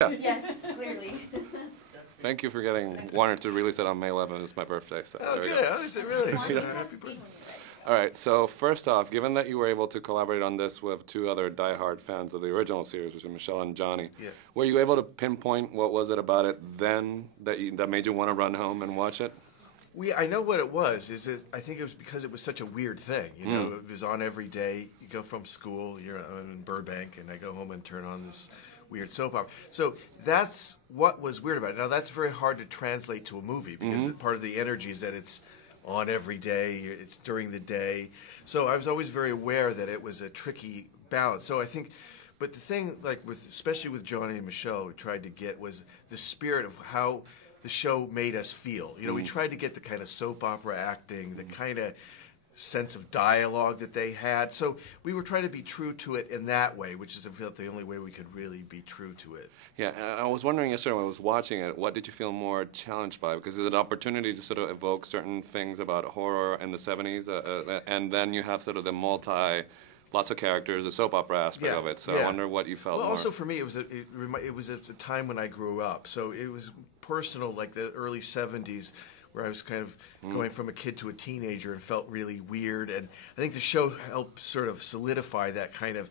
Yeah. Yes, clearly. Thank you for getting Warner to release it on May 11th. It's my birthday. So Oh, good. Oh, is it really? Happy birthday. All right. So first off, given that you were able to collaborate on this with two other diehard fans of the original series, which are Michelle and Johnny, were you able to pinpoint what was it about it then that made you want to run home and watch it? I know what it was. I think it was because it was such a weird thing. You know, it was on every day. You go from school, you're in Burbank, and I go home and turn on this weird soap opera. So that's what was weird about it. Now, that's very hard to translate to a movie because part of the energy is that it's on every day, it's during the day. So I was always very aware that it was a tricky balance. So I think, but the thing, like especially with Johnny and Michelle, we tried to get was the spirit of how the show made us feel. You know, we tried to get the kind of soap opera acting, the kind of sense of dialogue that they had. So we were trying to be true to it in that way, which is, I felt, the only way we could really be true to it. Yeah, and I was wondering yesterday when I was watching it, what did you feel more challenged by? Because it's an opportunity to sort of evoke certain things about horror in the 70s, and then you have sort of the lots of characters, the soap opera aspect of it. So I wonder what you felt more. Also for me, it was a time when I grew up. So it was personal, like the early 70s, where I was kind of going from a kid to a teenager and felt really weird. And I think the show helped sort of solidify that kind of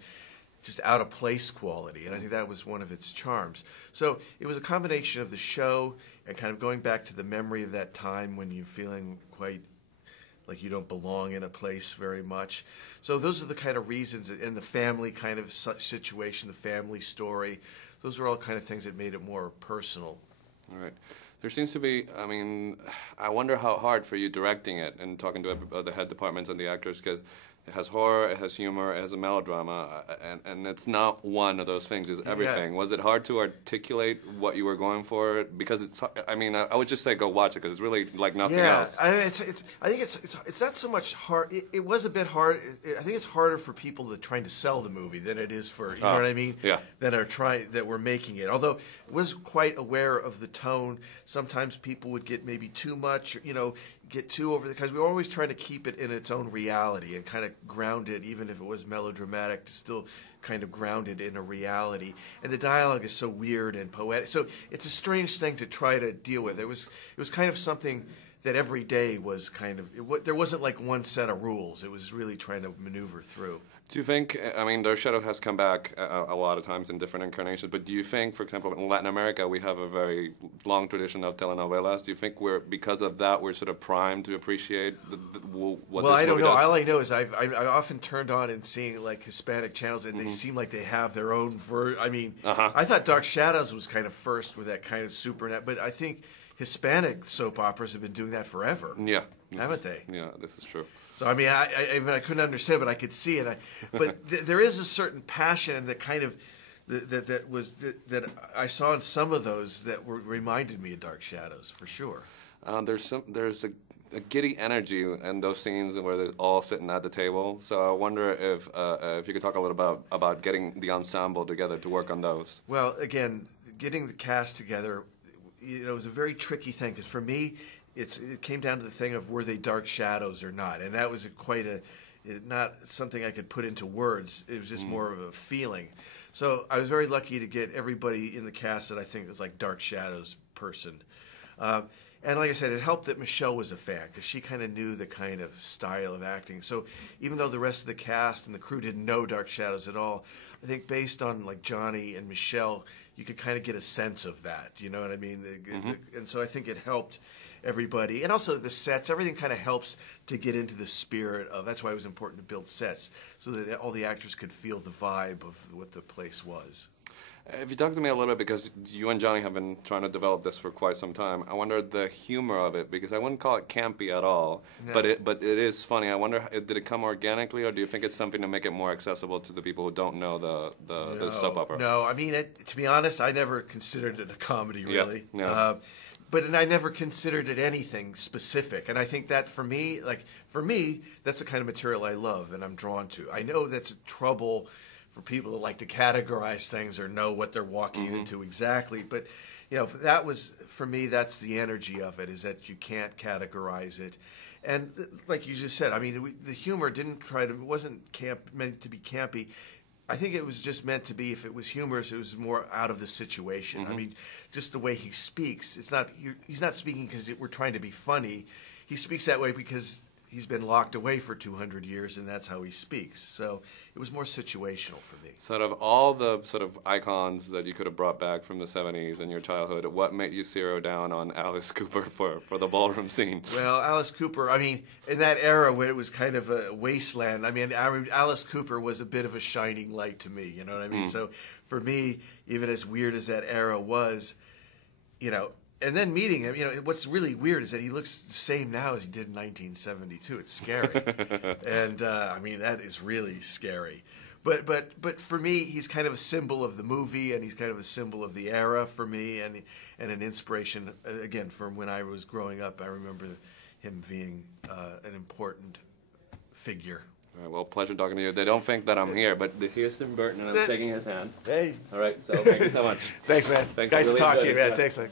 just out-of-place quality, and I think that was one of its charms. So it was a combination of the show and kind of going back to the memory of that time when you're feeling quite like you don't belong in a place very much. So those are the kind of reasons, and the family kind of situation, the family story, those were all kind of things that made it more personal. All right. There seems to be, I mean, I wonder how hard for you directing it and talking to the head departments and the actors, because it has horror, it has humor, it has a melodrama, and it's not one of those things, it's everything. Yeah. Was it hard to articulate what you were going for? Because it's, I mean, I would just say go watch it, because it's really like nothing else. I mean, I think it's not so much hard. It was a bit hard. I think it's harder for people that are trying to sell the movie than it is for, you know what I mean? Yeah. That were making it. Although I was quite aware of the tone. Sometimes people would get maybe too much, you know, get too over the, because we were always trying to keep it in its own reality and kind of ground it, even if it was melodramatic, to still kind of ground it in a reality. And the dialogue is so weird and poetic. So it's a strange thing to try to deal with. It was kind of something that every day was kind of, there wasn't like one set of rules. It was really trying to maneuver through. Do you think, I mean, Dark Shadow has come back a lot of times in different incarnations, but do you think, for example, in Latin America, we have a very long tradition of telenovelas. Do you think because of that, we're sort of primed to appreciate what Well, I don't know. All I know is I often turned on and seeing like Hispanic channels, and they seem like they have their own I mean, I thought Dark Shadows was kind of first with that kind of supernet, but I think Hispanic soap operas have been doing that forever. Yeah. Haven't they? Yeah, this is true. So, I mean, I couldn't understand, but I could see it. But there is a certain passion that kind of, that I saw in some of those that reminded me of Dark Shadows, for sure. There's a giddy energy in those scenes where they're all sitting at the table. So I wonder if you could talk a little about getting the ensemble together to work on those. Well, again, getting the cast together, you know, it was a very tricky thing, because for me, it came down to the thing of were they Dark Shadows or not, and that was not something I could put into words. It was just more of a feeling. So I was very lucky to get everybody in the cast that I think was like Dark Shadows person. And like I said, it helped that Michelle was a fan, because she kind of knew the kind of style of acting. So even though the rest of the cast and the crew didn't know Dark Shadows at all, I think based on like Johnny and Michelle, you could kind of get a sense of that. You know what I mean? And so I think it helped everybody. And also the sets, everything kind of helps to get into the spirit of, that's why it was important to build sets, so that all the actors could feel the vibe of what the place was. If you talk to me a little bit, because you and Johnny have been trying to develop this for quite some time, I wonder the humor of it, because I wouldn't call it campy at all, no. but it is funny. I wonder, did it come organically, or do you think it's something to make it more accessible to the people who don't know the soap opera? No, I mean, to be honest, I never considered it a comedy, really. Yeah. But I never considered it anything specific, and I think that for me, that's the kind of material I love and I'm drawn to. I know that's trouble for people that like to categorize things or know what they're walking into exactly, but you know, that was, for me, that's the energy of it, is that you can't categorize it. And like you just said, I mean, the humor wasn't meant to be campy. I think it was just meant to be. If it was humorous, it was more out of the situation. I mean, just the way he speaks. It's not. He's not speaking because we're trying to be funny. He speaks that way because he's been locked away for 200 years, and that's how he speaks. So it was more situational for me. Sort of all the sort of icons that you could have brought back from the 70s in your childhood, what made you zero down on Alice Cooper for the ballroom scene? Well, Alice Cooper, I mean, in that era where it was kind of a wasteland, I mean, Alice Cooper was a bit of a shining light to me, you know what I mean? So for me, even as weird as that era was, you know, and then meeting him, you know, what's really weird is that he looks the same now as he did in 1972. It's scary. And, I mean, that is really scary. But for me, he's kind of a symbol of the movie, and he's kind of a symbol of the era for me, and an inspiration, again, from when I was growing up. I remember him being an important figure. All right, well, pleasure talking to you. They don't think that I'm here, but here's Tim Burton, and I'm shaking his hand. Hey. All right, so thank you so much. Thanks, man. Thanks. Nice Really to talk to you, enjoyed it. man. Thanks, man.